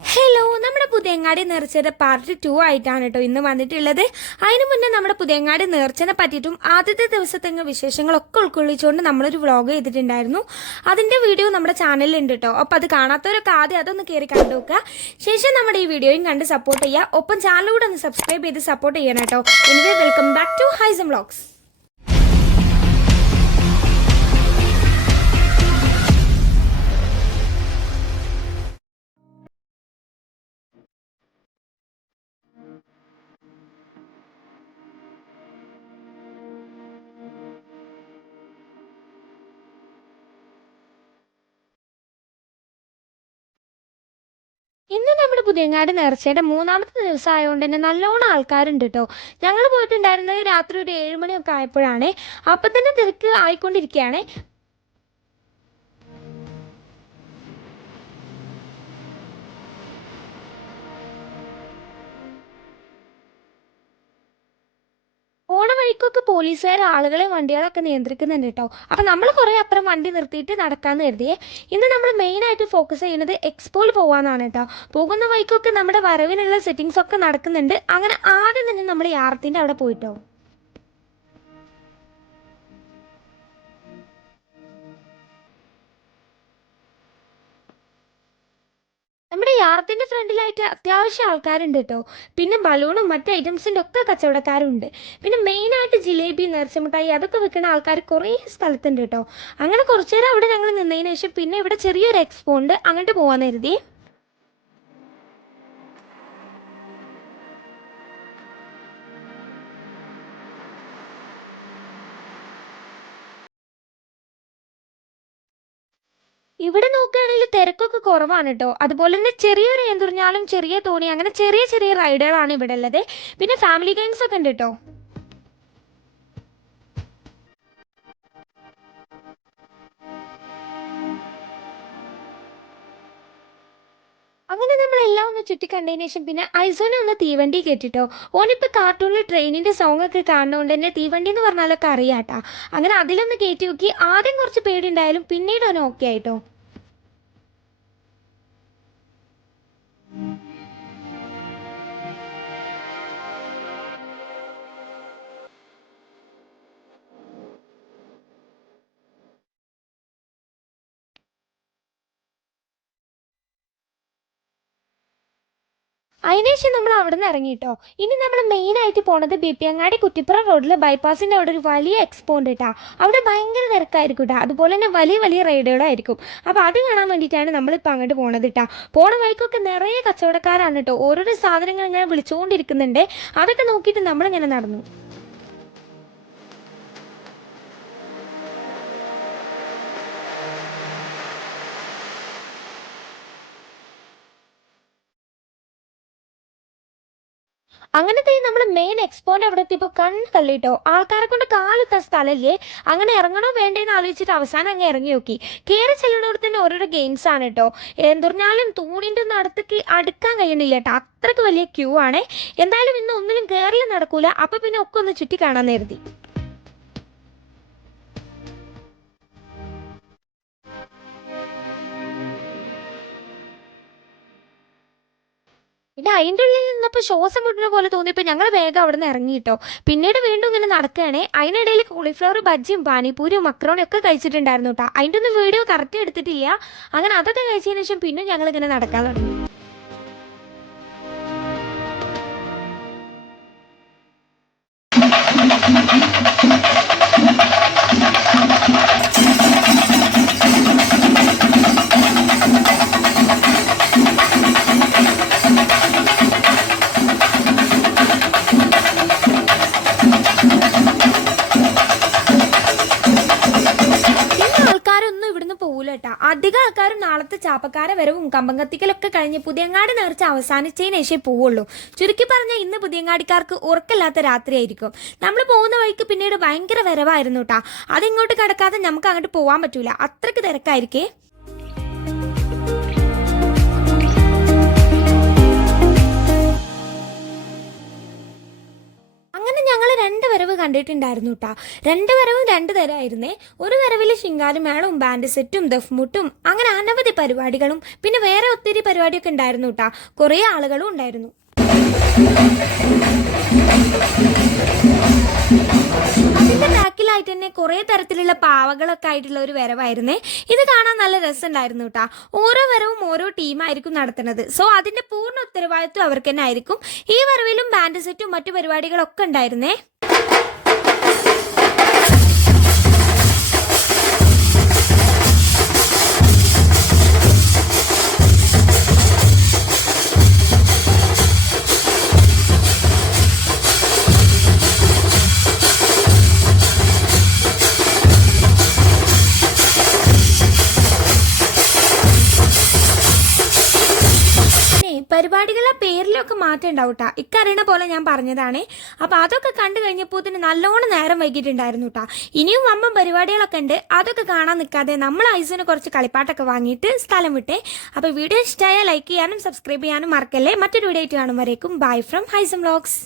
Hello നമ്മുടെ Puthiyangadi നേർച്ചയുടെ part two ആയിട്ടാണ് കേട്ടോ ഇന്ന് വന്നിട്ടുള്ളത്. അതിനു മുന്നേ നമ്മുടെ പുതിയങ്ങാടി നേർച്ചനെ പറ്റിയിട്ടും ആദ്യത്തെ ദിവസത്തെ വിശേഷങ്ങളൊക്കെ ഉൾക്കൊള്ളിച്ചുകൊണ്ട് നമ്മളൊരു വ്ളോഗ് ചെയ്തിട്ടുണ്ടായിരുന്നു. അതിന്റെ വീഡിയോ നമ്മുടെ ചാനലിൽ ഉണ്ട് കേട്ടോ. അപ്പോൾ അത് കാണാത്തവരൊക്കെ ആദ്യം അതൊന്ന് കയറി കണ്ടു നോക്കുക. ശേഷം നമ്മുടെ ഈ വീഡിയോയും കണ്ട് സപ്പോർട്ട് ചെയ്യുക. ഒപ്പം ചാനലിലൂടെ ഒന്ന് സബ്സ്ക്രൈബ് ചെയ്ത് സപ്പോർട്ട് ചെയ്യണം കേട്ടോ. Anyway welcome back to Haisam vlogs Puthiyangad നേർച്ചയുടെ മൂന്നാമത്തെ ദിവസം ആയതുകൊണ്ട് തന്നെ നല്ലോണം ആൾക്കാരുണ്ട് കേട്ടോ ഞങ്ങൾ പോയിട്ടുണ്ടായിരുന്നത് രാത്രി ഒരു ഏഴ് മണിയൊക്കെ ആയപ്പോഴാണ്. അപ്പം തന്നെ തിരക്ക് ആയിക്കൊണ്ടിരിക്കുകയാണ് വഴിക്കൊക്കെ പോലീസുകാർ ആളുകളെ വണ്ടികളൊക്കെ നിയന്ത്രിക്കുന്നുണ്ട് കേട്ടോ. അപ്പം നമ്മൾ കുറേ അപ്പുറം വണ്ടി നിർത്തിയിട്ട് നടക്കാമെന്ന് കരുതിയേ. ഇന്ന് നമ്മൾ മെയിനായിട്ട് ഫോക്കസ് ചെയ്യുന്നത് എക്സ്പോയിൽ പോകാമെന്നാണ് കേട്ടോ. പോകുന്ന വഴിക്കൊക്കെ നമ്മുടെ വരവിനുള്ള സെറ്റിങ്സ് ഒക്കെ നടക്കുന്നുണ്ട്. അങ്ങനെ ആദ്യം തന്നെ നമ്മൾ യാറത്തിന്റെ അവിടെ പോയിട്ടോ. നമ്മുടെ യാർത്തിന്റെ ഫ്രണ്ടിലായിട്ട് അത്യാവശ്യം ആൾക്കാരുണ്ട് കേട്ടോ പിന്നെ ബലൂണും മറ്റ് ഐറ്റംസിന്റെ ഒക്കെ കച്ചവടക്കാരുണ്ട്. പിന്നെ മെയിനായിട്ട് ജിലേബി നേർച്ചമിഠായി അതൊക്കെ വെക്കുന്ന ആൾക്കാർ കുറേ സ്ഥലത്തുണ്ട് കേട്ടോ അങ്ങനെ കുറച്ചു നേരം അവിടെ ഞങ്ങൾ നിന്നതിന് ശേഷം പിന്നെ ഇവിടെ ചെറിയൊരു എക്സ്പോ ഉണ്ട് അങ്ങോട്ട് പോകാൻ കരുതി. ഇവിടെ നോക്കുകയാണെങ്കിൽ തിരക്കൊക്കെ കുറവാണ് കേട്ടോ അതുപോലെ തന്നെ ചെറിയൊരു എന്തുറിഞ്ഞാലും ചെറിയ തോണി അങ്ങനെ ചെറിയ ചെറിയ റൈഡുകളാണ് ഇവിടെ ഉള്ളത്. പിന്നെ ഫാമിലി ഗെയിംസ് ഒക്കെ ഉണ്ട് കേട്ടോ ചുറ്റിക്കണ്ടതിന് ശേഷം പിന്നെ ഐസോനെ ഒന്ന് തീവണ്ടി കേട്ടിട്ടോ. ഓനിപ്പോൾ കാർട്ടൂണിൽ ട്രെയിനിന്റെ സോങ് ഒക്കെ കാണുന്നതുകൊണ്ട് തന്നെ തീവണ്ടി എന്ന് പറഞ്ഞാലൊക്കെ അറിയാട്ടാ. അങ്ങനെ അതിലൊന്ന് കയറ്റി നോക്കി ആദ്യം കുറച്ച് പേടി ഉണ്ടായാലും പിന്നീട് അവൻ ഓക്കെ ആയിട്ടോ. അതിനുശേഷം നമ്മൾ അവിടെ നിന്ന് ഇറങ്ങി കേട്ടോ ഇനി നമ്മൾ മെയിൻ ആയിട്ട് പോണത് ബിപ്പിയങ്ങാടി കുറ്റിപ്പുറ റോഡിൽ ബൈപ്പാസിന്റെ അവിടെ ഒരു വലിയ എക്സ്പോ ഉണ്ട് കേട്ടോ അവിടെ ഭയങ്കര തിരക്കായിരിക്കും കേട്ടോ അതുപോലെ തന്നെ വലിയ വലിയ റൈഡുകളായിരിക്കും അപ്പോൾ അത് കാണാൻ വേണ്ടിയിട്ടാണ് നമ്മളിപ്പോൾ അങ്ങോട്ട് പോണത് കേട്ടോ പോണ വഴിക്കൊക്കെ നിറയെ കച്ചവടക്കാരാണ് കേട്ടോ ഓരോരോ സാധനങ്ങൾ ഇങ്ങനെ വിളിച്ചുകൊണ്ടിരിക്കുന്നുണ്ട് അതൊക്കെ നോക്കിയിട്ട് നമ്മളിങ്ങനെ നടന്നു. അങ്ങനത്തെ നമ്മൾ മെയിൻ എക്സ്പോന്റെ അവിടെ എത്തിയപ്പോൾ കണ്ണ് തള്ളിട്ടോ. ആൾക്കാരെ കൊണ്ട് കാലെത്താൻ സ്ഥലമില്ലേ? അങ്ങനെ ഇറങ്ങണോ വേണ്ടേന്ന് ആലോചിച്ചിട്ട് അവസാനം അങ്ങ് ഇറങ്ങി നോക്കി. കയറി ചെല്ലുന്നവിടെ തന്നെ ഓരോരോ ഗെയിംസ് ആണ് കേട്ടോ എന്തുറിഞ്ഞാലും തൂണിന്റെ നടത്തേക്ക് അടുക്കാൻ കഴിയുന്നില്ല കേട്ടോ. അത്രയ്ക്ക് വലിയ ക്യൂ ആണ്. എന്തായാലും ഇന്ന് ഒന്നിലും കയറില്ല നടക്കൂല. അപ്പൊ പിന്നെ ഒക്കെ ഒന്ന് ചുറ്റി കാണാൻ കരുതി അതിന്റെ ഉള്ളിൽ നിന്നപ്പോൾ ശ്വാസം വിടുന്ന പോലെ തോന്നിയപ്പോൾ ഞങ്ങൾ വേഗം അവിടെ നിന്ന് ഇറങ്ങിയിട്ടോ പിന്നീട് വീണ്ടും ഇങ്ങനെ നടക്കുകയാണേ അതിനിടയിൽ കോളിഫ്ലവർ ബജ്ജിയും പാനിപ്പൂരിയും മക്രോണും ഒക്കെ കഴിച്ചിട്ടുണ്ടായിരുന്നു കേട്ടോ. അതിന്റെ ഒന്നും വീഡിയോ കറക്റ്റ് എടുത്തിട്ടില്ല. അങ്ങനെ അതൊക്കെ കഴിച്ചതിന് ശേഷം പിന്നെ ഞങ്ങൾ ഇങ്ങനെ നടക്കാൻ തുടങ്ങി. അധികം ആൾക്കാരും നാളത്തെ ചാപ്പക്കാര വരവും കമ്പങ്കത്തിക്കലൊക്കെ കഴിഞ്ഞ് പുതിയങ്ങാടി നേർച്ച അവസാനിച്ചതിന് ശേഷമേ പോവുള്ളൂ. ചുരുക്കി പറഞ്ഞാൽ ഇന്ന് പുതിയങ്ങാടിക്കാർക്ക് ഉറക്കില്ലാത്ത രാത്രിയായിരിക്കും. നമ്മൾ പോകുന്ന വഴിക്ക് പിന്നീട് ഭയങ്കര വരവായിരുന്നു കേട്ടോ അതിങ്ങോട്ട് കിടക്കാതെ നമുക്ക് അങ്ങോട്ട് പോകാൻ പറ്റൂല. അത്രയ്ക്ക് തിരക്കായിരിക്കേ? കണ്ടിട്ടുണ്ടായിരുന്നു കേട്ടോ രണ്ട് വരവും രണ്ട് തരമായിരുന്നേ ഒരു വരവിൽ ശിങ്കാരിമേളവും ബാൻഡ് സെറ്റും ദഫ്മുട്ടും അങ്ങനെ അനവധി പരിപാടികളും പിന്നെ വേറെ ഒത്തിരി പരിപാടിയൊക്കെ ഉണ്ടായിരുന്നു കേട്ടോ കുറേ ആളുകളും ഉണ്ടായിരുന്നു. അതിന്റെ തന്നെ കുറേ തരത്തിലുള്ള പാവകളൊക്കെ ആയിട്ടുള്ള ഒരു വരവായിരുന്നേ. ഇത് കാണാൻ നല്ല രസമുണ്ടായിരുന്നു കേട്ടാ ഓരോ വരവും ഓരോ ടീമായിരിക്കും നടത്തുന്നത്. സോ അതിന്റെ പൂർണ ഉത്തരവാദിത്വം അവർക്ക് തന്നെ ആയിരിക്കും. ഈ വരവിലും ബാൻഡ് സെറ്റും മറ്റു പരിപാടികളൊക്കെ ഉണ്ടായിരുന്നേ. Thank you. പിന്നെ പരിപാടികളുടെ പേരിലൊക്കെ മാറ്റം ഉണ്ടാവും കേട്ടാ ഇക്കറിയണ പോലെ ഞാൻ പറഞ്ഞതാണേ. അപ്പൊ അതൊക്കെ കണ്ടു കഴിഞ്ഞപ്പോൾ തന്നെ നല്ലോണം നേരം വൈകിട്ടുണ്ടായിരുന്നു കേട്ടാ ഇനിയും വമ്പൻ പരിപാടികളൊക്കെ ഉണ്ട്. അതൊക്കെ കാണാൻ നിൽക്കാതെ നമ്മൾ ഐസിന് കുറച്ച് കളിപ്പാട്ടൊക്കെ വാങ്ങിയിട്ട് സ്ഥലം വിട്ടേ. അപ്പൊ വീഡിയോ ഇഷ്ടമായ ലൈക്ക് ചെയ്യാനും സബ്സ്ക്രൈബ് ചെയ്യാനും മറക്കല്ലേ. മറ്റൊരു വീഡിയോ ആയിട്ട് കാണും വരേക്കും. By from Haisam vlogs